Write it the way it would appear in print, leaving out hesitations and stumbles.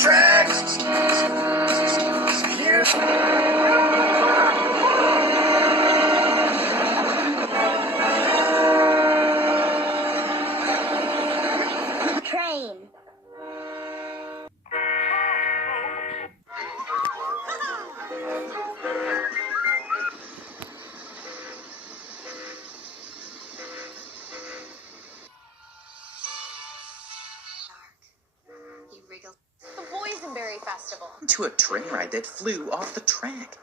tracks. Here's train. He wriggled. The Boysenberry Festival. to a train ride that flew off the track.